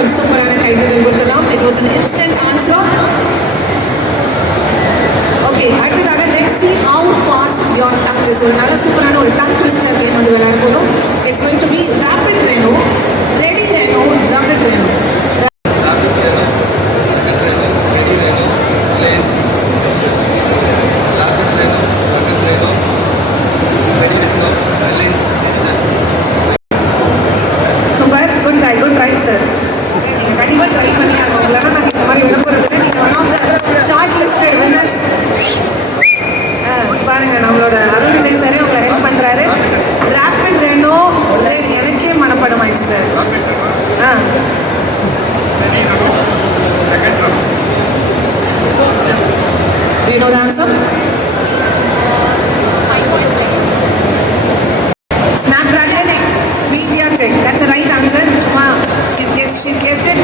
ஒரு சூப்பரான கைதுகள் கொடுக்கலாம். It was an instant answer. Okay, அடுத்ததாக let's see how fast your tongue is. ஒரு நல்ல சூப்பரான ஒரு tongue twister game வந்து விளையாட போறோம். It's going to be rapid Reno, ready Reno, rapid Reno. Rapid Reno, rapid Reno, ready Reno, lanes, rapid Reno, rapid Reno, ready Reno, lanes, Super, good try sir. சரி, நீங்க கண்டிப்பா ட்ரை பண்ணி ஆகணும். இல்லைன்னா நாங்கள் இந்த மாதிரி விட போகிறதுல நீங்கள் one of the shortlisted winners. பாருங்க, நம்மளோட அருண் விஜய் சாரே உங்களை ஹெல்ப் பண்ணுறாரு. ரேபிட் ரெனோ எனக்கே மனப்படம் ஆயிடுச்சு sir. Do you know the answer? Snapdragon Meteor Tech. That's the right answer. She's guessed it.